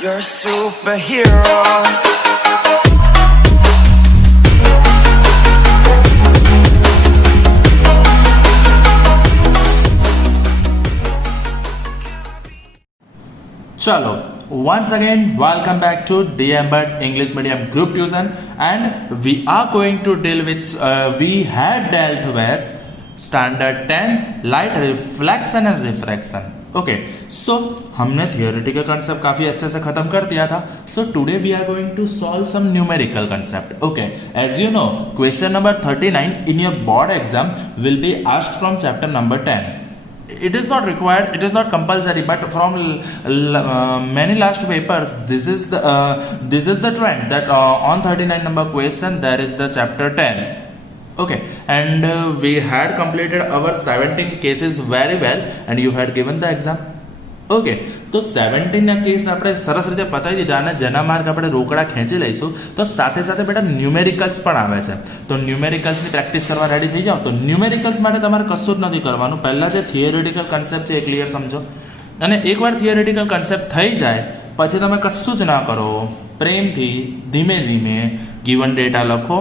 You're a superhero. Chalo, once again welcome back to DMBAT English Medium Group Tuition, and we are going to deal with we had dealt with standard 10 light reflection and refraction. Okay so हमने theoretical concept काफ़ी अच्छे से ख़त्म कर दिया था. So today we are going to solve some numerical concept. Okay, as you know question number 39 in your board exam will be asked from chapter number 10. It is not required, it is not compulsory, but from many last papers this is the trend that on 39 number question there is the chapter 10. Okay, and we had completed our 17 cases very well and you had given the exam. Okay, તો 17ના case આપણે સરસ રીતે પતાવી દીધા અને જેના mark આપણે રોકડા ખેંચી લઈશું. તો સાથે સાથે બેટા ન્યુમેરિકલ્સ પણ આવે છે, તો ન્યુમેરિકલ્સની પ્રેક્ટિસ કરવા રેડી થઈ જાઓ. તો ન્યુમેરિકલ્સ માટે તમારે કશું જ નથી કરવાનું, પહેલાં જે થિયોરેટિકલ કન્સેપ્ટ છે એ ક્લિયર સમજો, અને એકવાર થિયોરેટિકલ કન્સેપ્ટ થઈ જાય પછી તમે કશું જ ના કરો, પ્રેમથી ધીમે ધીમે ગિવન ડેટા લખો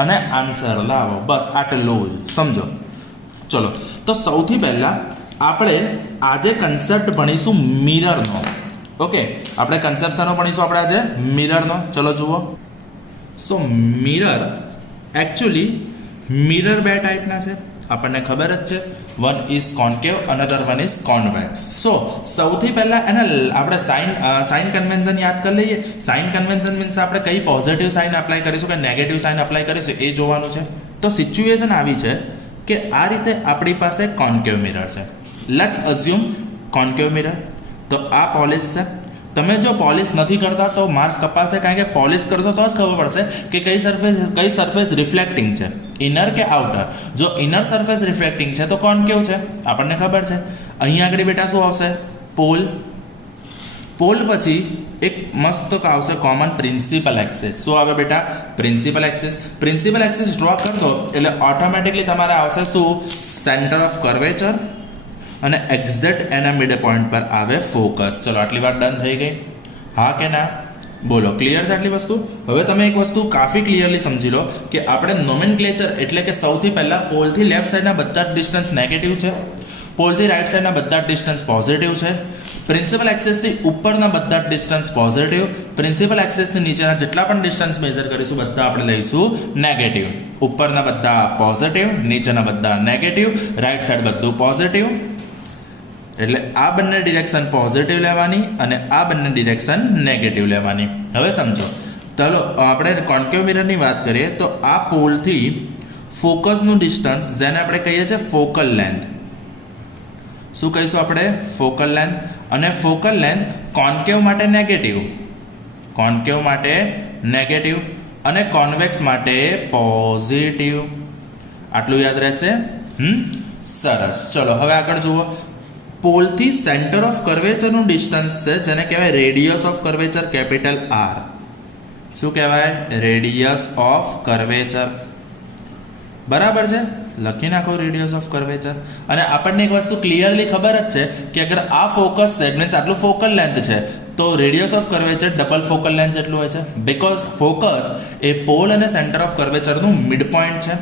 અને આન્સર લાવો, બસ આટલું જ સમજો. ચલો, તો સૌથી પહેલાં આપણે આજે કન્સેપ્ટ ભણીશું મિરરનો. ઓકે, આપણે કન્સેપ્ટ શાનો ભણીશું આપણે આજે? મિરરનો. ચલો જુઓ. સો મિરર એકચ્યુઅલી મિરર બે ટાઈપના છે, આપણને ખબર જ છે. One is concave, another one is convex. So સૌથી પહેલાં એને આપણે સાઇન કન્વેન્શન યાદ કરી લઈએ. સાઇન કન્વેન્શન મીન્સ આપણે કઈ પોઝિટિવ સાઇન અપ્લાય કરીશું કે નેગેટિવ સાઇન અપ્લાય કરીશું એ જોવાનું છે. તો સિચ્યુએશન આવી છે કે આ રીતે આપણી પાસે કોન્કેવ મિરર છે. Let's assume concave mirror. તો આ પોલિશ છે. તમે જો પોલિશ નથી કરતા તો માર્ક કપાશે, કારણ કે પોલિશ કરશો તો જ ખબર પડશે કે કઈ સરફેસ રિફ્લેક્ટિંગ છે, ઇનર કે આઉટર. જો ઇનર સરફેસ રિફ્લેક્ટિંગ છે તો કોન્કેવ છે, આપણને ખબર છે. અહીંયા આગળ બેટા શું આવશે? પોલ. પોલ પછી એક મસ્ત આવશે કોમન પ્રિન્સિપલ એક્સિસ. શું આવે બેટા? Principal axis. Principal axis draw કરી દો એટલે ઓટોમેટિકલી તમારે આવશે શું? સેન્ટર ઓફ કર્વેચર, અને એક્ઝેક્ટ એના મિડ પોઈન્ટ પર આવે ફોકસ. ચલો, આટલી વાત ડન થઈ ગઈ? હા કે ના? બોલો, ક્લિયર છે આટલી વસ્તુ? હવે તમે એક વસ્તુ કાફી ક્લિયરલી સમજી લો કે આપણે નોમેનક્લેચર એટલે કે સૌથી પહેલાં પોલથી લેફ્ટ સાઈડના બધા જ ડિસ્ટન્સ નેગેટિવ છે, પોલથી રાઈટ સાઈડના બધા જ ડિસ્ટન્સ પોઝિટિવ છે, પ્રિન્સિપલ એક્સિસથી ઉપરના બધા જ ડિસ્ટન્સ પોઝિટિવ, પ્રિન્સિપલ એક્સિસથી નીચેના જેટલા પણ ડિસ્ટન્સ મેઝર કરીશું બધા આપણે લઈશું નેગેટિવ. ઉપરના બધા પોઝિટિવ, નીચેના બધા નેગેટિવ, રાઈટ સાઈડ બધું પોઝિટિવ. એટલે આ બંને ડિરેક્શન પોઝિટિવ લેવાની અને આ બંને ડિરેક્શન નેગેટિવ લેવાની. હવે સમજો. ચાલો આપણે કોન્કેવ મિરરની વાત કરીએ તો આ પોલથી ફોકસનું ડિસ્ટન્સ, જેને આપણે કહીએ છીએ ફોકલ લેન્થ. શું કહીશું આપણે? Focal length. અને ફોકલ લેન્થ કોન્કેવ માટે નેગેટિવ, કોન્કેવ માટે નેગેટિવ, અને કોન્વેક્સ માટે પોઝિટિવ. આટલું યાદ રહેશે? સરસ. ચલો હવે આગળ જુઓ. પોલથી સેન્ટર ઓફ કર્વેચરનું ડિસ્ટન્સ છે જેને કહેવાય radius of curvature, capital R. શું કહેવાય? Radius of curvature. બરાબર છે? લખી નાખો રેડિયસ ઓફ કર્વેચર. અને આપણને એક વસ્તુ ક્લિયરલી ખબર જ છે કે અગર આ ફોકસ છે મીન્સ આટલું ફોકલ લેન્થ છે તો radius of curvature double focal length જેટલું હોય છે, બીકોઝ ફોકસ એ પોલ અને સેન્ટર ઓફ કર્વેચરનું મિડ પોઈન્ટ છે.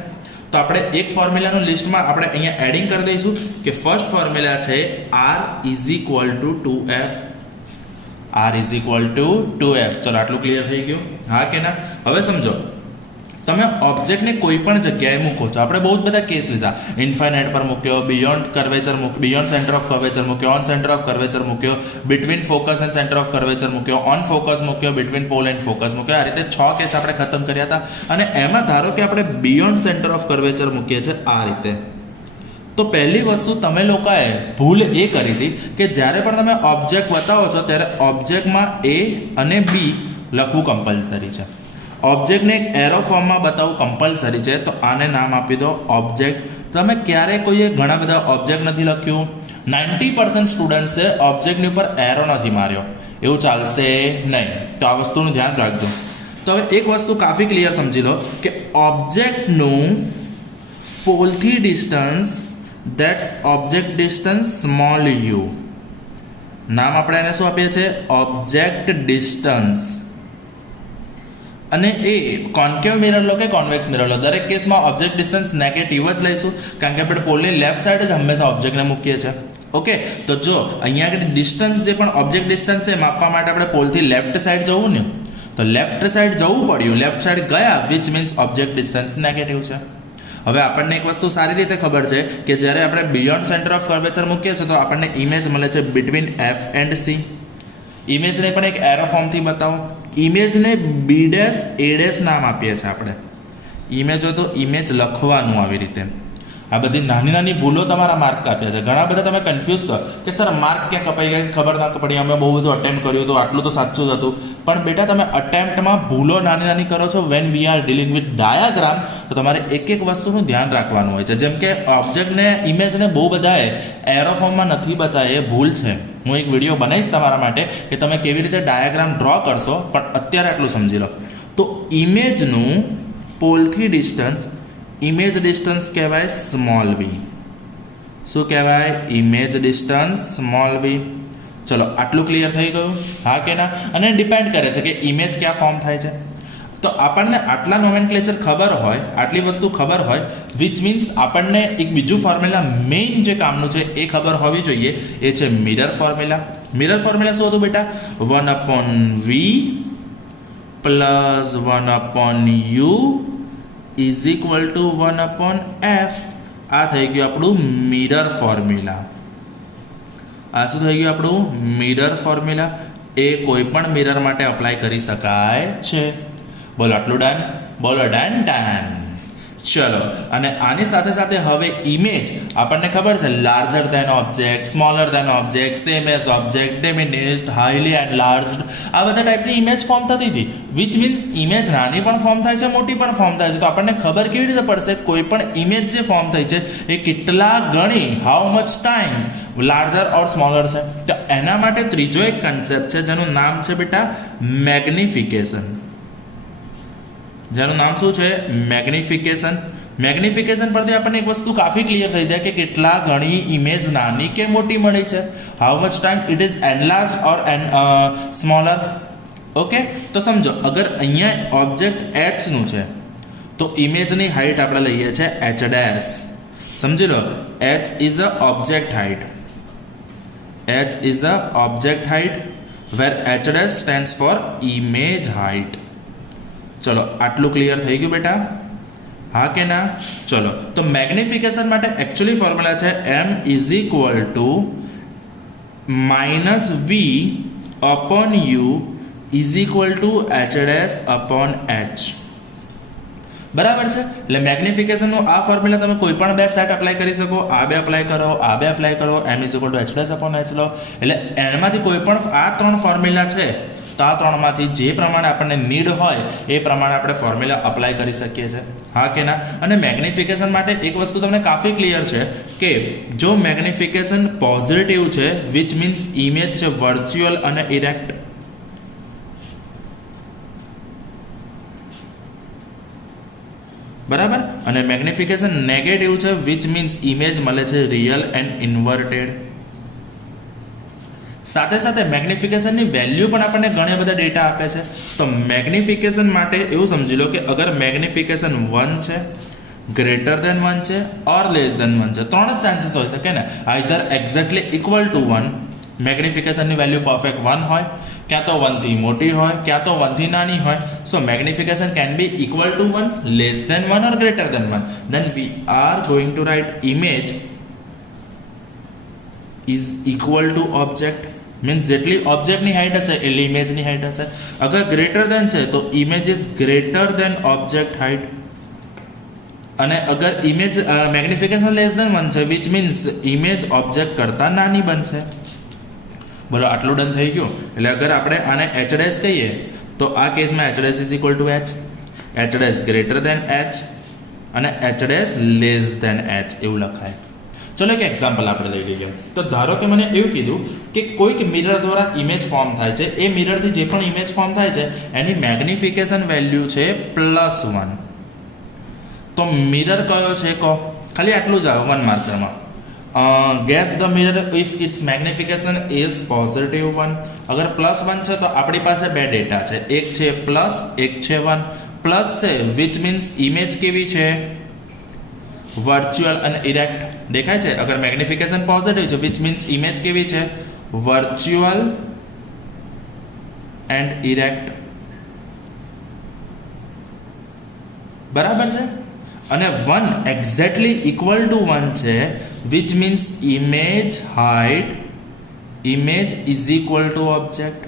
તો આપણે એક ફોર્મ્યુલાનું લિસ્ટમાં આપણે અહીંયા એડિંગ કરી દઈશું કે ફર્સ્ટ ફોર્મ્યુલા છે R is equal to 2F. R is equal to 2F. ચલો, આટલું ક્લિયર થઈ ગયું? હા કે ના? હવે સમજો, તમે ઓબ્જેક્ટને કોઈ પણ જગ્યાએ મૂકો છો. આપણે બહુ જ બધા કેસ લીધા. ઇન્ફાઇનાઇટ પર મૂક્યો, બિયોન્ડ કર્વેચર મૂક્યો, બિયોન્ડ સેન્ટર ઓફ કર્વેચર મૂક્યો, ઓન સેન્ટર ઓફ કર્વેચર મૂક્યો, between focus and centre of curvature મૂક્યો, ઓન ફોકસ મૂક્યો, બિટવીન પોલ એન્ડ ફોકસ મૂક્યો. આ રીતે 6 કેસ આપણે ખતમ કર્યા હતા. અને એમાં ધારો કે આપણે બિયોન્ડ સેન્ટર ઓફ કર્વેચર મૂકીએ છીએ આ રીતે. તો પહેલી વસ્તુ તમે લોકોએ ભૂલ એ કરી હતી કે જ્યારે પણ તમે ઓબ્જેક્ટ બતાવો છો ત્યારે ઓબ્જેક્ટમાં A અને B લખવું કમ્પલસરી છે. ઓબ્જેક્ટને એક એરો ફોર્મમાં બતાવવું કમ્પલસરી છે. તો આને નામ આપી દો ઓબ્જેક્ટ. તમે ક્યારેય કોઈએ ઘણા બધા ઓબ્જેક્ટ નથી લખ્યું. 90% સ્ટુડન્ટ્સે ઓબ્જેક્ટની ઉપર એરો નથી માર્યો, એવું ચાલશે નહીં. તો આ વસ્તુનું ધ્યાન રાખજો. તો હવે એક વસ્તુ કાફી ક્લિયર સમજી લો કે ઓબ્જેક્ટનું પોલથી distance, that's object distance small u. નામ આપણે એને શું આપીએ છીએ? Object distance. અને એ કોન્કેવ મિરર લો કે કોન્વેક્સ મિરર લો, દરેક કેસમાં ઓબ્જેક્ટ ડિસ્ટન્સ નેગેટિવ જ લઈશું, કારણ કે આપણે પોલની લેફ્ટ સાઈડ જ હંમેશા ઓબ્જેક્ટને મૂકીએ છીએ. ઓકે, તો જો અહીંયા આગળ ડિસ્ટન્સ જે પણ ઓબ્જેક્ટ ડિસ્ટન્સ છે માપવા માટે આપણે પોલથી લેફ્ટ સાઈડ જવું ને, તો લેફ્ટ સાઈડ જવું પડ્યું, લેફ્ટ સાઈડ ગયા, which means object distance negative છે. હવે આપણને એક વસ્તુ સારી રીતે ખબર છે કે જ્યારે આપણે બિયોન્ડ સેન્ટર ઓફ કર્વેચર મૂકીએ છીએ તો આપણને ઇમેજ મળે છે બિટવીન એફ એન્ડ સી. ઇમેજને પણ એક એરો ફોર્મથી બતાવો. ઇમેજને બી ડેશ એ ડેશ નામ આપીએ છીએ આપણે. ઇમેજ હોય તો ઇમેજ લખવાનું આવી રીતે. આ બધી નાની નાની ભૂલો તમારા માર્ક કાપ્યા છે. ઘણા બધા તમે કન્ફ્યુઝ છો કે સર માર્ક ક્યાં કપાઈ ગયા, ખબર ના પડી, અમે બહુ બધું અટેમ્પ્ટ કર્યું હતું, આટલું તો સાચું જ હતું. પણ બેટા તમે અટેમ્પ્ટમાં ભૂલો નાની નાની કરો છો. When we are dealing with diagram તો તમારે એક એક વસ્તુનું ધ્યાન રાખવાનું હોય છે. જેમ કે ઓબ્જેક્ટને ઇમેજને બહુ બધાએ એરો ફોર્મમાં નથી બતાવે, એ ભૂલ છે. હું એક વિડીયો બનાવીશ તમારા માટે કે તમે કેવી રીતે ડાયાગ્રામ ડ્રો કરશો, પણ અત્યારે આટલું સમજી લો. તો ઇમેજનું પોલથી ડિસ્ટન્સ, ઇમેજ ડિસ્ટન્સ કહેવાય સ્મોલ વી. શું કહેવાય? ઇમેજ ડિસ્ટન્સ સ્મોલ વી. ચલો આટલું ક્લિયર થઈ ગયું, હા કે ના? અને ડિપેન્ડ કરે છે કે ઇમેજ ક્યાં ફોર્મ થાય છે. તો આપણને આટલા નોમેનક્લેચર ખબર હોય, આટલી વસ્તુ ખબર હોય, વિચ મીન્સ આપણને એક બીજું ફોર્મ્યુલા મેઇન જે કામનું છે એ ખબર હોવી જોઈએ. એ છે મિરર ફોર્મ્યુલા. મિરર ફોર્મ્યુલા શું હતું બેટા? 1/v plus 1/u is equal to 1/f. આ થઈ ગયું આપણું મિરર ફોર્મ્યુલા. આ શું થઈ ગયું આપણું? Mirror formula. એ કોઈ પણ મિરર માટે અપ્લાય કરી શકાય છે. બોલો આટલું ડન? બોલો ડન ડન. ચલો, અને આની સાથે સાથે હવે ઇમેજ આપણને ખબર છે larger than object, smaller than object, same as object, diminished, highly enlarged, આ બધા ટાઈપની ઇમેજ ફોર્મ થતી હતી. વિચ મીન્સ ઇમેજ નાની પણ ફોર્મ થાય છે, મોટી પણ ફોર્મ થાય છે. તો આપણને ખબર કેવી રીતે પડશે કોઈ પણ ઇમેજ જે ફોર્મ થઈ છે એ કેટલા ગણી, how much times larger or smaller છે? તો એના માટે ત્રીજો એક કન્સેપ્ટ છે જેનું નામ છે બેટા મેગ્નિફિકેશન. જેનું નામ શું છે? મેગ્નિફિકેશન. મેગ્નિફિકેશન પરથી આપણને એક વસ્તુ કાફી ક્લિયર થઈ જાય કે કેટલા ગણી ઇમેજ નાની કે મોટી મળી છે. How much time it is enlarge or smaller. Okay, તો સમજો અગર અહીંયા ઓબ્જેક્ટ એચનું છે તો ઇમેજની હાઇટ આપણે લઈએ છીએ એચ ડેશ. સમજી લો, h is a object height. H is a object height where h dash stands for image height. ચલો આટલું ક્લિયર થઈ ગયું બેટા? હા કે ના? ચલો, તો મેગ્નિફિકેશન માટે એકચ્યુઅલી ફોર્મ્યુલા છે m is equal two -v upon u is equal two h dash upon h. બરાબર છે? એટલે મેગ્નિફિકેશનનો આ ફોર્મ્યુલા તમે કોઈ પણ બે સેટ અપ્લાય કરી શકો. આ બે અપ્લાય કરો, આ બે અપ્લાય કરો, m is equal two h dash upon h લો. એટલે એમાંથી કોઈ પણ આ ત્રણ ફોર્મ્યુલા છે તો આ ત્રણમાંથી જે પ્રમાણે આપણને નીડ હોય એ પ્રમાણે આપણે ફોર્મ્યુલા અપ્લાય કરી શકીએ છીએ. હા કે ના? અને મેગ્નિફિકેશન માટે એક વસ્તુ તમને કાફી ક્લિયર છે કે જો મેગ્નિફિકેશન પોઝિટિવ છે, વિચ મીન્સ ઇમેજ છે વર્ચ્યુઅલ અને ઇરેક્ટ. બરાબર? અને મેગ્નિફિકેશન નેગેટિવ છે, વિચ મીન્સ ઇમેજ મળે છે રિયલ એન્ડ ઇન્વર્ટેડ. સાથે સાથે મેગ્નિફિકેશનની વેલ્યુ પણ આપણને ઘણા બધા ડેટા આપે છે. તો મેગ્નિફિકેશન માટે એવું સમજી લો કે અગર મેગ્નિફિકેશન 1 છે, ગ્રેટર દેન 1 છે ઓર લેસ દેન 1 છે, ત્રણ જ ચાન્સીસ હોઈ શકે ને. આઈધર એક્ઝેક્ટલી ઇક્વલ ટુ 1, મેગ્નિફિકેશનની વેલ્યુ પરફેક્ટ 1 હોય, ક્યાં તો 1 થી મોટી હોય, ક્યાં તો 1 થી નાની હોય. So magnification can be equal to 1, less than 1 or greater than 1. Then we are going to write image is equal to object. Means જેટલી ઓબ્જેક્ટની હાઇટ હશે એટલી ઇમેજની હાઇટ હશે. અગર ગ્રેટર દેન છે તો image is greater than object height. અને અગર ઇમેજ મેગ્નિફિકેશન લેસ દેન 1 છે, વિચ મીન્સ ઇમેજ ઓબ્જેક્ટ કરતાં નાની બનશે. બોલો આટલું ડન થઈ ગયું? એટલે અગર આપણે આને એચ ડેશ કહીએ તો આ કેસમાં h dash is equal to h, h dash greater than h અને h dash less than h એવું લખાય. ચલો એક એક્ઝામ્પલ આપણે લઈ લઈએ. તો ધારો કે મને એવું કીધું કે કોઈક મિરર દ્વારા ઇમેજ ફોર્મ થાય છે, એ મિરરથી જે પણ ઇમેજ ફોર્મ થાય છે એની મેગ્નિફિકેશન વેલ્યુ છે +1. તો મિરર કયો છે કહો? ખાલી આટલું જ આવે 1 માર્કરમાં. Guess the mirror if it's magnification is +1. અગર +1 છે તો આપણી પાસે બે ડેટા છે, એક છે પ્લસ, એક છે 1. પ્લસ છે વિચ મીન્સ ઇમેજ કેવી છે, વર્ચ્યુઅલ અને ઇરેક્ટ દેખાય છે. અગર મેગ્નિફિકેશન પોઝિટિવ છે વિચ મીન્સ ઇમેજ કેવી છે, વર્ચ્યુઅલ એન્ડ ઇરેક્ટ. બરાબર છે. અને 1 એક્ઝેક્ટલી ઇક્વલ ટુ 1 છે which means image height image is equal to object.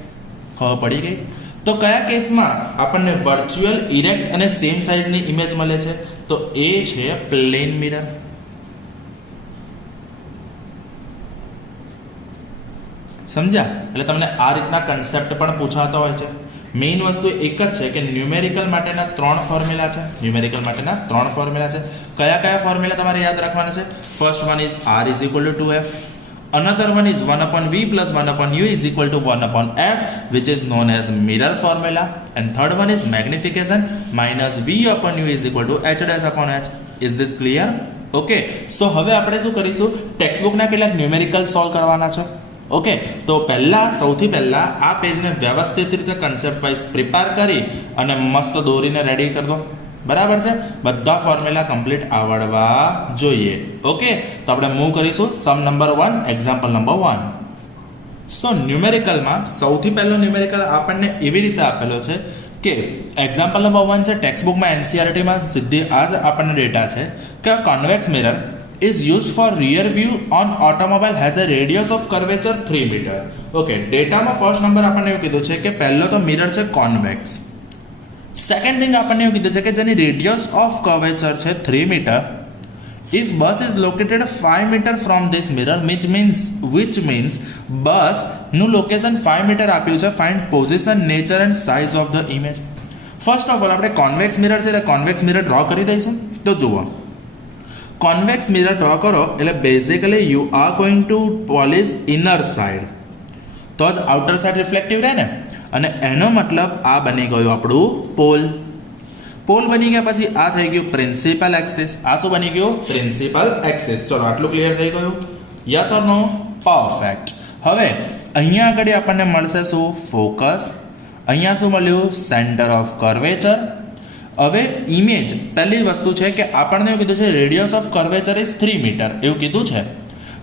ખબર પડી ગઈ. તો કયા કેસમાં આપણને વર્ચ્યુઅલ, ઇરેક્ટ અને સેમ સાઇઝની ઇમેજ મળે છે, તો એ છે પ્લેન મિરર. સમજ્યા? એટલે તમને આ રીતના કન્સેપ્ટ પણ પૂછાતો હોય છે. મેઇન વસ્તુ એક જ છે કે ન્યુમેરિકલ માટેના 3 ફોર્મ્યુલા છે. ન્યુમેરિકલ માટેના 3 ફોર્મ્યુલા છે. કયા કયા ફોર્મ્યુલા તમારે યાદ રાખવાના છે? First one is R is equal to 2F. Another one is 1/v plus 1/u is equal to 1/f, which is known as mirror formula. And third one is magnification minus v/u is equal to h dash upon h. Is this clear? Okay. So હવે આપણે શું કરીશું? Text બુકના કેટલાક numerical solve કરવાના છે. Okay, તો સૌથી પહેલા આ પેજને વ્યવસ્થિત રીતે કન્સેપ્ટ વાઇઝ પ્રિપેર કરી અને મસ્ત દોરીને રેડી કરી દો. બરાબર છે. બધા ફોર્મ્યુલા કમ્પ્લીટ આવડવા જોઈએ. ઓકે, તો આપણે મૂવ કરીશું સમ નંબર 1, એક્ઝામ્પલ નંબર 1. સો ન્યુમેરિકલમાં સૌથી પહેલો ન્યુમેરિકલ આપણને એવી રીતે આપેલો છે કે એક્ઝામ્પલ નંબર 1 છે ટેક્સ્ટબુકમાં એનસીઆરટીમાં સીધી આ જ આપણને ડેટા છે કે convex mirror is used for rear view on automobile has a radius of curvature 3 meter. Okay, ડેટામાં ફર્સ્ટ નંબર આપણને એવું કીધું છે કે પહેલો તો મિરર છે કોન્વેક્સ. સેકન્ડ થિંગ આપણને એવું કીધું છે કે જેની રેડિયસ ઓફ કર્વેચર છે 3 metre. If bus is located 5 metre from this mirror which means bus નું લોકેશન 5 મીટર આપ્યું છે. Find position, nature and size of the image. First of all આપણે કોન્વેક્સ મિરર છે એટલે કોન્વેક્સ મિરર ડ્રો કરી દઈશું. તો જુઓ, કોન્વેક્સ મિરર ડ્રો કરો એટલે basically you are going two polish inner side, તો જ આઉટર સાઇડ રિફ્લેક્ટિવ રહે ને. અને એનો મતલબ આ બની ગયું આપણું પોલ. પોલ બની ગયા પછી આ થઈ ગયું પ્રિન્સિપલ એક્સિસ. આ શું બની ગયું? Principal axis. ચલો, આટલું ક્લિયર થઈ ગયું? Yes or no? પરફેક્ટ. હવે અહીંયા આગળ આપણને મળશે શું? ફોકસ. અહીંયા શું મળ્યું? Centre of curvature. હવે ઇમેજ પહેલી વસ્તુ છે કે આપણને એવું કીધું છે radius of curvature is 3 metre એવું કીધું છે.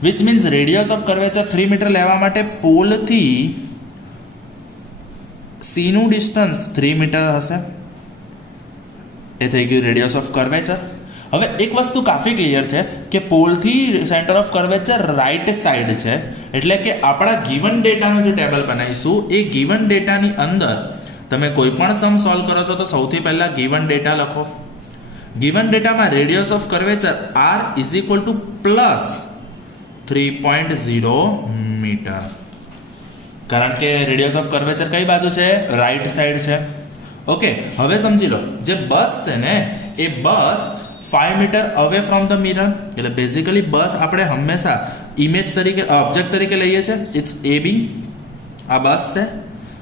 Which means radius of curvature 3 metre લેવા માટે પોલથી સીનું ડિસ્ટન્સ 3 મીટર હશે. એ થઈ ગયું રેડિયસ ઓફ કર્વેચર. હવે એક વસ્તુ કાફી ક્લિયર છે કે પોલથી centre of curvature right side છે. એટલે કે આપણા ગિવન ડેટાનો જે ટેબલ બનાવીશું એ ગિવન ડેટાની અંદર તમે કોઈ પણ સમ સોલ્વ કરો છો તો સૌથી પહેલા ગિવન ડેટા લખો. ગિવન ડેટામાં radius of curvature r is equal to plus 3.0 metre. કારણ કે રેડિયસ ઓફ કર્વેચર કઈ બાજુ છે? રાઈટ સાઈડ છે. ઓકે, હવે સમજી લો જે બસ છે ને એ bus 5 metre away from the mirror. એટલે બેઝિકલી બસ આપણે હંમેશા ઇમેજ તરીકે ઓબ્જેક્ટ તરીકે લઈએ છીએ. It's AB. આ બસ છે.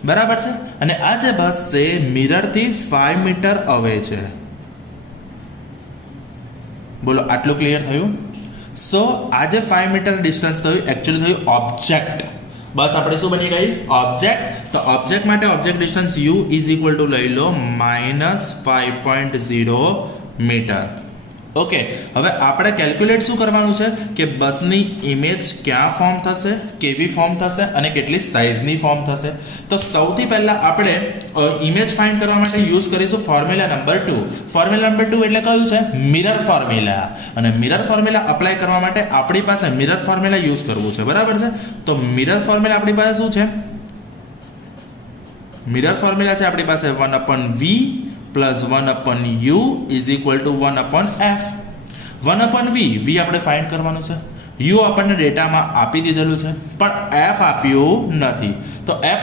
બરાબર છે. અને આ જે બસ છે મિરરથી 5 મીટર અવે છે. બોલો, આટલું ક્લિયર થયું? સો આ જે 5 મીટર ડિસ્ટન્સ થયું એકચ્યુઅલી થયું ઓબ્જેક્ટ. બસ આપણે શું બની ગઈ? ઓબ્જેક્ટ. તો ઓબ્જેક્ટ માટે object distance u is equal two લઈ લો -5.0 મીટર. ઓકે, હવે આપણે કેલ્ક્યુલેટ શું કરવાનું છે કે બસની ઇમેજ ક્યાં ફોર્મ થશે, કેવી ફોર્મ થશે અને કેટલી સાઇઝની ફોર્મ થશે. તો સૌથી પહેલાં આપણે ઇમેજ ફાઇન્ડ કરવા માટે યુઝ કરીશું ફોર્મ્યુલા નંબર 2. ફોર્મ્યુલા નંબર 2 એટલે કયું છે? Mirror formula. અને મિરર ફોર્મ્યુલા અપ્લાય કરવા માટે આપણી પાસે મિરર ફોર્મ્યુલા યુઝ કરવું છે. બરાબર છે. તો મિરર ફોર્મ્યુલા આપણી પાસે શું છે? મિરર ફોર્મ્યુલા છે આપણી પાસે 1/v plus 1/u is equal to 1/f. 1/v આપણે ફાઇન્ડ કરવાનું છે. u આપણને ડેટામાં આપી દીધેલું છે પણ f આપ્યું નથી. તો f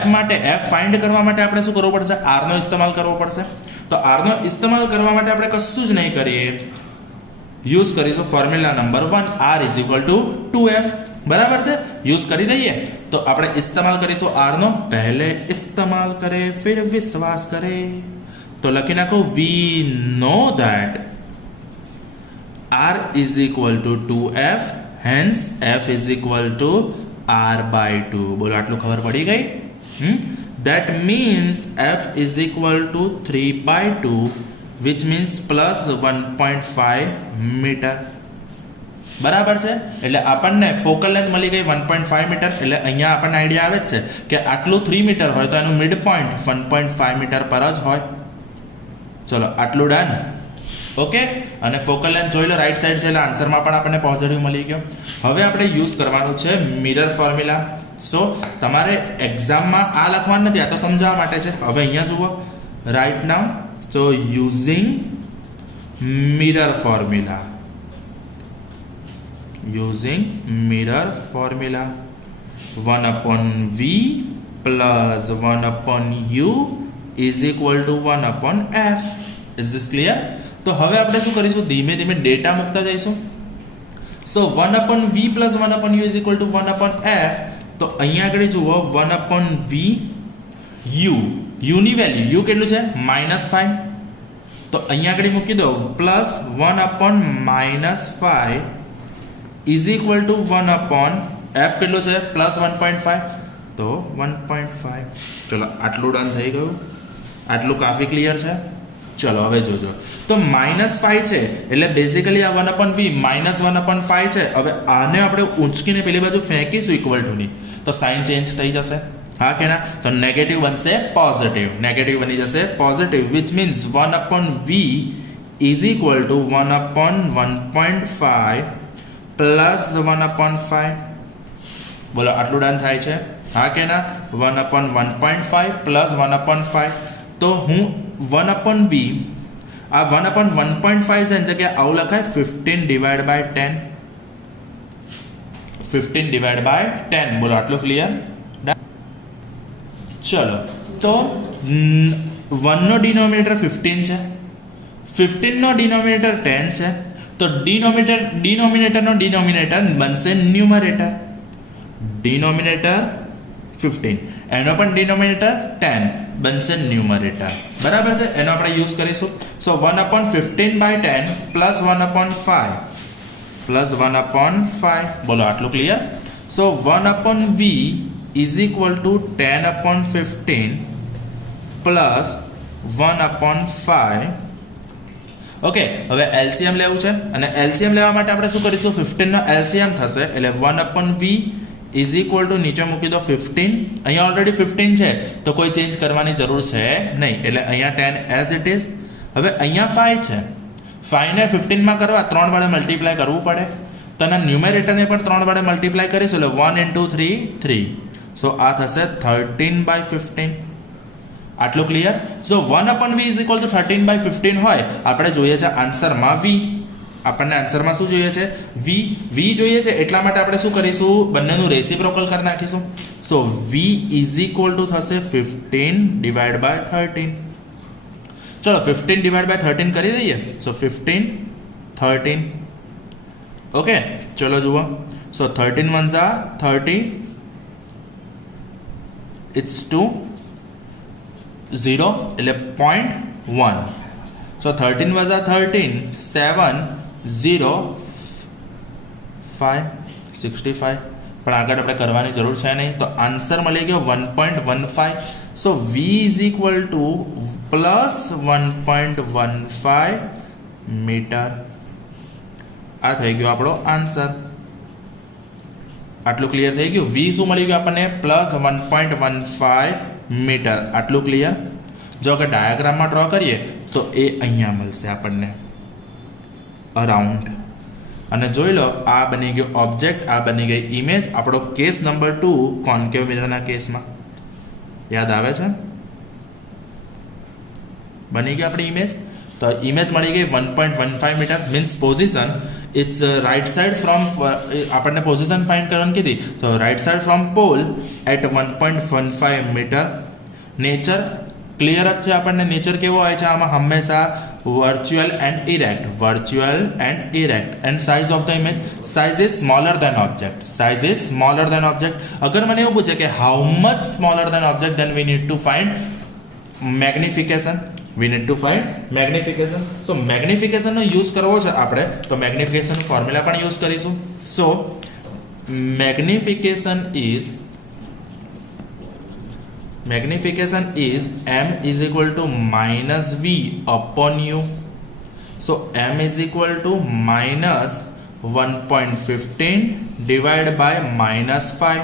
ફાઇન્ડ કરવા માટે આપણે શું કરવું પડશે? r નો ઇસ્તેમાલ કરવો પડશે. તો r નો ઇસ્તેમાલ કરવા માટે આપણે કશું જ નહીં કરીએ, યુઝ કરીશું formula number 1 r is equal to 2f. બરાબર છે. યુઝ કરી દઈએ તો આપણે ઇસ્તેમાલ કરીશું r નો. પહેલે ઇસ્તેમાલ કરે ફિર વિશ્વાસ કરે. તો લખી નાખો we know that r is equal to 2f hence f is equal to r/2. બોલો આટલું ખબર પડી ગઈ? That means f is equal to 3/2, which means plus 1.5 metre. બરાબર છે? એટલે આપણને ફોકલ લેન્થ મળી ગઈ 1.5 મીટર. એટલે અહીંયા આપણને આઈડિયા આવે જ છે કે આટલું 3 મીટર હોય તો એનું મિડ પોઈન્ટ 1.5 મીટર પર જ હોય. ચલો આટલું ડન. ઓકે, અને ફોકલ લેન્થ જોઈ લો રાઈટ સાઈડ છે, એટલે આન્સરમાં પણ આપણને પોઝિટિવ મળી ગયો. હવે આપણે યુઝ કરવાનું છે મિરર ફોર્મ્યુલા. સો તમારે એક્ઝામમાં આ લખવાનું નથી, આ તો સમજાવવા માટે છે. હવે અહીંયા જુઓ, right now so using mirror formula, using mirror formula 1/v plus 1/u is equal to 1/f. Is this clear? તો હવે આપણે શું કરીશું, ધીમે ધીમે ડેટા મૂકતા જઈશું. સો 1/v plus 1/u is equal to 1/f. તો અહીંયા આગળ જુઓ 1/v u ની વેલ્યુ u કેટલું છે -5. તો અહીંયા આગળ મૂકી દો plus 1/-5 is equal to 1/f કેટલું છે પ્લસ 1.5. તો 1.5. ચલો આટલું ડન થઈ ગયું. આટલું કાફી ક્લિયર છે. ચલો હવે જોજો, તો -5 છે એટલે બેઝિકલી આ 1/v -1/5 છે. હવે આને આપણે ઊંચકીને પેલી બાજુ ફેંકીશું ઇક્વલ ટુ ની, તો સાઇન ચેન્જ થઈ જશે. હા કે ના? તો નેગેટિવ બનશે પોઝિટિવ, નેગેટિવ બની જશે positive, which means 1/v is equal two 1/1.5 plus 1/5. બોલો આટલું ડન થાય છે? હા કે ના? 1/1.5 પ્લસ 1/5. તો હું 1/v આ 1/1.5 છે એની જગ્યાએ આવું લખાય 15/10. 15/10. બોલો આટલું ક્લિયર? ચલો, તો 1 નો ડિનોમિનેટર 15 છે, 15 નો ડિનોમિનેટર 10 છે. તો ડિનોમિનેટરનો ડિનોમિનેટર બનશે ન્યુમરેટર. ડિનોમિનેટર 15, એનો પણ ડિનોમિનેટર 10 બનશે ન્યુમરેટર. બરાબર છે? એનો આપણે યુઝ કરીશું. સો 1/15/10 પ્લસ 1/5 પ્લસ 1/5. બોલો આટલું clear? So 1/v is equal two 10/15 plus 1/5. Okay, હવે એલસીએમ લેવું છે, અને એલસીએમ લેવા માટે આપણે શું કરીશું, 15 નો એલસીએમ થશે એટલે 1/v ઇઝ ઇક્વલ ટુ નીચે મૂકી દો 15. અહીંયા ઓલરેડી 15 છે તો કોઈ ચેન્જ કરવાની જરૂર છે નહીં, એટલે અહીંયા 10 એઝ ઇટ ઇઝ. હવે અહીંયા 5 છે, 5 ને 15 માં કરવા 3 વડે મલ્ટીપ્લાય કરવું પડે. તો એના ન્યુમેરેટરને પણ 3 વડે મલ્ટીપ્લાય કરીશું એટલે 1 × 3 3. સો આ થશે 13/15. આટલું clear? So 1/v is equal two 13/15 હોય, આપણે જોઈએ છે આન્સરમાં v. આપણને આન્સરમાં શું જોઈએ છે? v જોઈએ છે. એટલા માટે આપણે શું કરીશું, બંનેનું રેસિપ્રોકલ કરી નાખીશું. સો v ઇઝ ઇક્વલ ટુ થશે 15/13. ચલો 15/13 કરી દઈએ. સો 15 13. ઓકે, ચલો જુઓ. સો 13 × 1 = 30. ઇટ્સ 2 0 એટલે 0.1. સો 13 × 13 7 0 5 65. પણ આગળ આપણે કરવાની જરૂર છે નહીં, તો આન્સર મળી ગયો 1.15. So v is equal to plus 1.15 metre. આ થઈ ગયો આપણો આન્સર. આટલું ક્લિયર થઈ ગયું? v શું મળી ગયું આપણને? Plus 1.15 metre. આટલું ક્લિયર? જો અગર ડાયાગ્રામમાં ડ્રો કરીએ તો એ અહીંયા મળશે આપણને અરાઉન્ડ. અને જોઈ લો, આ બની ગયો ઓબ્જેક્ટ, આ બની ગઈ ઇમેજ. આપણો કેસ નંબર 2 કોન્કેવ મિરરના કેસમાં યાદ આવે છે? બની ગઈ આપણી ઇમેજ. તો ઇમેજ મળી ગઈ 1.15 metre, means position it's right side from, આપણને પોઝિશન ફાઇન્ડ કરવાની કીધી, તો right side from pole at 1.15 metre. Nature clear જ છે આપણને. નેચર કેવો હોય છે આમાં? હંમેશા virtual and erect, virtual and erect. And size of the image, size is smaller than object, size is smaller than object. અગર મને એવું પૂછે કે how much smaller than object, then we need to find magnification. We need to find magnification. So મેગ્નિફિકેશનનો use કરવો છે આપણે તો મેગ્નિફિકેશન ફોર્મ્યુલા પણ યુઝ કરીશું. સો magnification is m is equal to minus v upon u. So m is equal to minus 1.15 divided by minus 5.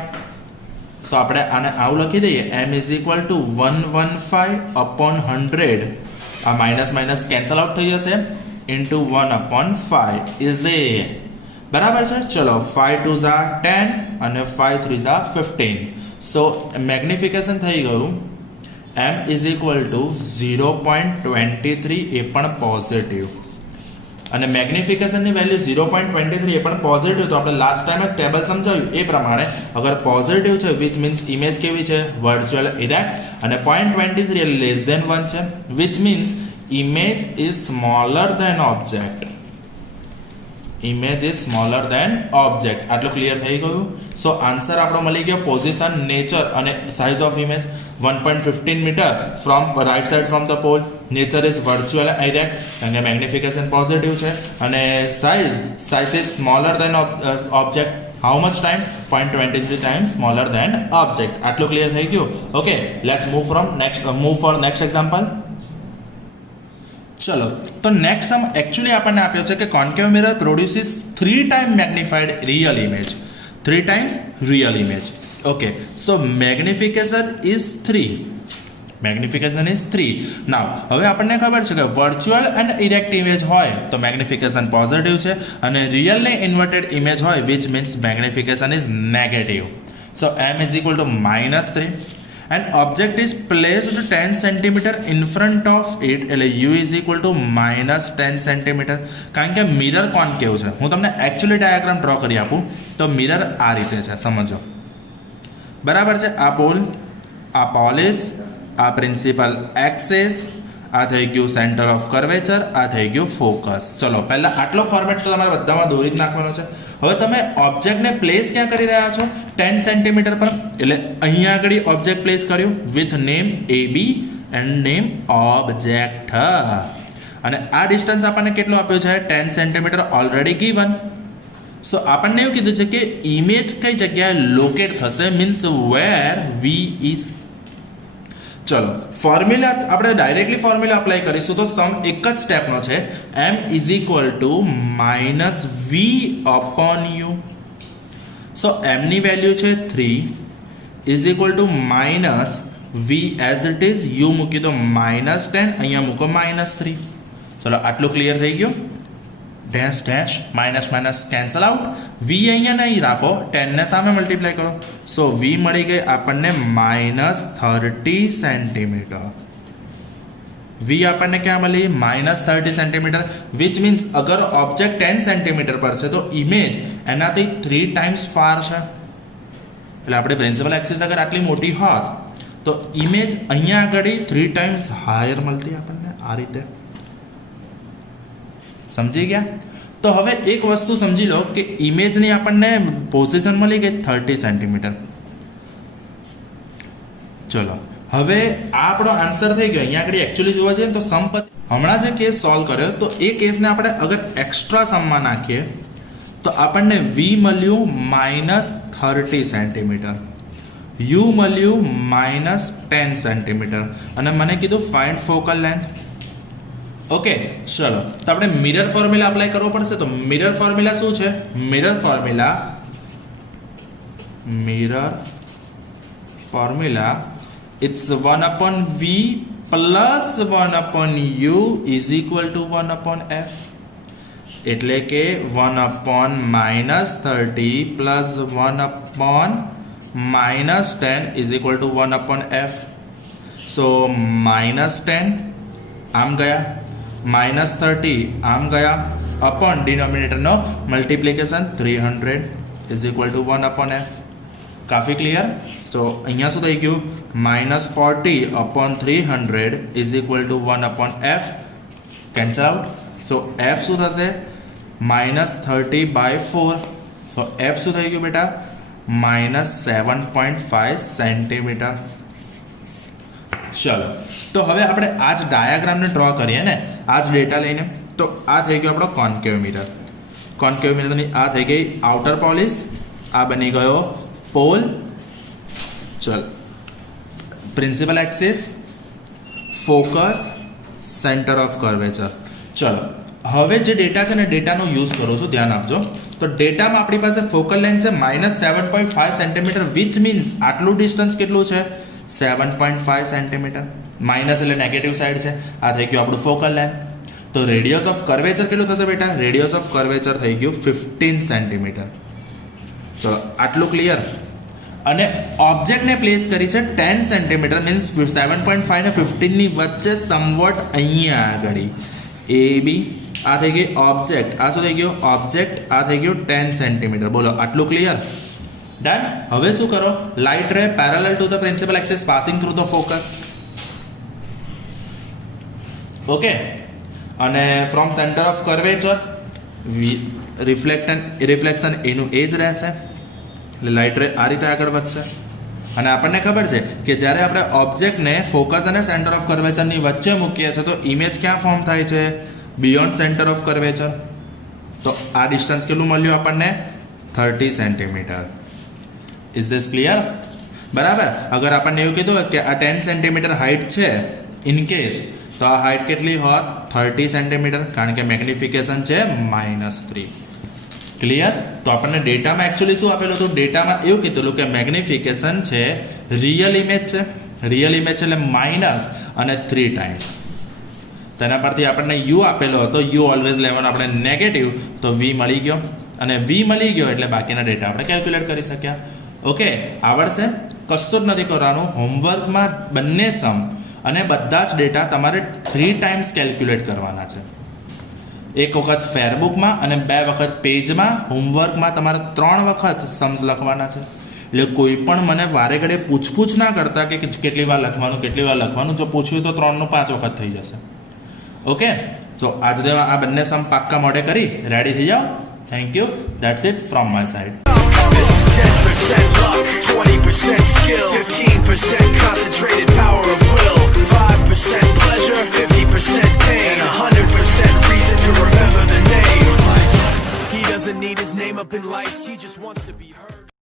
So આપણે આને આવું લખી દઈએ, m is equal to 115 upon 100. આ માઇનસ માઇનસ કેન્સલ આઉટ થઈ જશે into 1 upon 5 is a બરાબર છે. ચલો 5 2 ઝા 10 અને 5 3 ઝા 15. સો મેગ્નિફિકેશન થઈ ગયું m ઇઝ ઇક્વલ ટુ 0.23 એ પણ પોઝિટિવ અને મેગ્નિફિકેશનની વેલ્યુ 0.23 એ પણ પોઝિટિવ. તો આપણે લાસ્ટ ટાઈમ જ ટેબલ સમજાવ્યું એ પ્રમાણે અગર પોઝિટિવ છે વિચ મીન્સ ઇમેજ કેવી છે વર્ચ્યુઅલ ઇરેક્ટ અને 0.23 એ લેસ ધેન 1 છે which means image is smaller than object. Image is smaller than object. આટલું ક્લિયર થઈ ગયું. સો આન્સર આપણો મળી ગયો પોઝિશન, નેચર અને size of image 1.15 metre from right side from the pole. Nature is virtual erect અને magnification positive છે અને size is smaller than object. How much time 0.23 times smaller than object. આટલું clear થઈ ગયું. Okay, let's move for next example. ચલો તો next sum actually આપણને આપ્યો છે કે concave mirror produces 3 time magnified real image. 3 times real image. Okay, so magnification is 3. Magnification is 3. Now હવે આપણને ખબર છે કે વર્ચ્યુઅલ એન્ડ ઇરેક્ટ ઇમેજ હોય તો મેગ્નિફિકેશન પોઝિટિવ છે અને રિયલને ઇન્વર્ટેડ ઇમેજ હોય which means magnification is negative. So m is equal two -3 and object is placed 10 cm in front of it એટલે u is equal to -10 cm. કારણ કે mirror કોન્કેવ છે. હું તમને એકચ્યુઅલી ડાયાગ્રામ ડ્રો કરી આપું તો મિરર આ રીતે છે, સમજો. બરાબર છે. આ પોલિસ, આ પ્રિન્સિપલ એક્સિસ, આ થઈ ગયું સેન્ટર ઓફ કર્વેચર, આ થઈ ગયું ફોકસ. ચલો પહેલાં આટલો ફોર્મેટ તો તમારે બધામાં દોરી જ નાખવાનો છે. હવે તમે ઓબ્જેક્ટને પ્લેસ ક્યાં કરી રહ્યા છો 10 સેન્ટીમીટર પર. એટલે અહીંયા આગળ ઓબ્જેક્ટ પ્લેસ કર્યું with name AB and name object અને આ ડિસ્ટન્સ આપણને કેટલું આપ્યું છે 10 સેન્ટીમીટર ઓલરેડી ગીવન. સો આપણને એવું કીધું છે કે ઇમેજ કઈ જગ્યાએ લોકેટ થશે મીન્સ વેર વી ઇઝ. ચલો ફોર્મ્યુલા આપણે ડાયરેક્ટલી ફોર્મ્યુલા અપ્લાય કરીશું તો સમ એક જ સ્ટેપનો છે. m is equal two -v upon u. So m ની વેલ્યુ છે 3 is equal two -v as it is. u મૂકી દો -10, અહીંયા મૂકો -3. ચલો આટલું ક્લિયર થઈ ગયું. Dash dash minus minus cancel out. V અહીંયા નહીં રાખો, 10 ને સામે મલ્ટીપ્લાય કરો. સો વી મળી ગઈ આપણને -30 સેન્ટીમીટર. વી આપણને ક્યાં મળી -30 સેન્ટીમીટર વિચ મીન્સ અગર ઓબ્જેક્ટ 10 સેન્ટીમીટર પર છે તો ઇમેજ એનાથી 3 ટાઈમ્સ ફાર છે. એટલે આપણે પ્રિન્સિપલ એક્સિસ અગર આટલી મોટી હોત તો ઇમેજ અહીંયા આગળ 3 ટાઈમ્સ હાયર મળતી આપણને આ રીતે. સમજી ગયા? તો હવે એક વસ્તુ સમજી લો કે ઇમેજની આપણને પોઝિશન મળી ગઈ 30 સેન્ટીમીટર. ચલો હવે આ આપણો આન્સર થઈ ગયો. અહીંયા આગળ એકચ્યુઅલી જોવા જઈએ તો સંપત્તિ હમણાં જે કેસ સોલ્વ કર્યો તો એ કેસને આપણે અગર એક્સ્ટ્રા સમમાં નાખીએ તો આપણને વી મળ્યું -30 સેન્ટીમીટર, યુ મળ્યું -10 સેન્ટીમીટર અને મને કીધું ફાઇન્ડ ફોકલ લેન્થ. ઓકે ચલો તો આપણે મિરર ફોર્મ્યુલા અપ્લાય કરવો પડશે. તો મિરર ફોર્મ્યુલા શું છે? Mirror formula it's 1/v plus 1/u is equal to 1/f. એટલે કે 1/-30 plus 1/-10 is equal to 1/f. So -10 આમ ગયા, -30 આમ ગયા, અપોન ડિનોમિનેટરનો multiplication 300 is equal to 1/f. કાફી ક્લિયર? સો અહીંયા શું થઈ ગયું -40/300 is equal to 1/f. Cancel out. So f શું થશે -30/4. સો f શું થઈ ગયું બેટા -7.5 સેન્ટીમીટર. ચલો તો હવે આપણે આ જ ડાયાગ્રામને ડ્રો કરીએ ને આ જ ડેટા લઈને, તો આ થઈ ગયો આપણો કોન્કેવ મિરર. કોન્કેવ મિરરની આ થઈ ગઈ આઉટર પોલિશ, આ બની ગયો પોલ. ચલ, principal axis, focus, centre of curvature. ચલો હવે જે ડેટા છે ને ડેટાનો યુઝ કરું છું, ધ્યાન આપજો. તો ડેટામાં આપણી પાસે ફોકલ લેન્થ છે -7.5 સેન્ટીમીટર, વિચ મીન્સ આટલું ડિસ્ટન્સ કેટલું છે 7.5 સેન્ટીમીટર. માઇનસ એટલે નેગેટિવ સાઈડ છે. આ થઈ ગયું આપણું ફોકલ લેન્થ. તો રેડિયસ ઓફ કર્વેચર કેટલું થશે બેટા? રેડિયસ ઓફ કર્વેચર થઈ ગયું 15 સેન્ટીમીટર. ચલો આટલું ક્લિયર. અને ઓબ્જેક્ટને પ્લેસ કરી છે 10 સેન્ટીમીટર, મીન્સ 7.5 ને 15 ની વચ્ચે સમવોટ અહીંયા આગળ એ બી. આ થઈ ગઈ ઓબ્જેક્ટ, આ શું થઈ ગયો ઓબ્જેક્ટ, આ થઈ ગયું 10 સેન્ટીમીટર. બોલો આટલું ક્લિયર? ડન. હવે શું કરો? Light ray parallel to the principal axis passing through the focus. Okay, અને from centre of curvature reflection એનું એ જ રહેશે. એટલે લાઇટ રે આ રીતે આગળ વધશે. અને આપણને ખબર છે કે જ્યારે આપણે ઓબ્જેક્ટને ફોકસ અને સેન્ટર ઓફ કર્વેચરની વચ્ચે મૂકીએ છીએ તો ઇમેજ ક્યાં ફોર્મ થાય છે? Beyond centre of curvature. તો આ ડિસ્ટન્સ કેટલું મળ્યું આપણને? 30 સેન્ટીમીટર. Is this clear? બરાબર. અગર આપણને એવું કીધું કે આ 10 સેન્ટીમીટર હાઇટ છે ઇન કેસ, તો આ હાઇટ કેટલી હોત? 30 સેન્ટીમીટર, કારણ કે મેગ્નિફિકેશન છે -3. ક્લિયર? તો આપણને ડેટામાં એકચ્યુઅલી શું આપેલું હતું? ડેટામાં એવું કીધેલું કે મેગ્નિફિકેશન છે રિયલ ઇમેજ છે. રિયલ ઇમેજ છે એટલે માઇનસ અને 3 ટાઈમ્સ. તેના પરથી આપણને યુ આપેલો હતો. યુ ઓલવેઝ લેવાનો આપણે નેગેટિવ, તો વી મળી ગયો. અને વી મળી ગયો એટલે બાકીના ડેટા આપણે કેલ્ક્યુલેટ કરી શક્યા. ઓકે, આવડશે? કશું જ નથી કરવાનું. હોમવર્કમાં બંને સમ અને બધા જ ડેટા તમારે 3 ટાઈમ્સ કેલ્ક્યુલેટ કરવાના છે. એક વખત ફેરબુકમાં અને 2 વખત પેજમાં. હોમવર્કમાં તમારે 3 વખત સમ્સ લખવાના છે. એટલે કોઈ પણ મને વારે ઘડે પૂછપૂછ ના કરતા કે કેટલી વાર લખવાનું. જો પૂછ્યું તો 3 નું 5 વખત થઈ જશે. ઓકે, સો આજે આ બંને સમ પાક્કા મોઢે કરી રેડી થઈ જાઓ. Thank you. That's it from my side. 10% luck, 20% skill, 15% concentrated power of will, 5% pleasure, 50% pain, 100% reason to remember the name. He doesn't need his name up in lights, he just wants to be heard.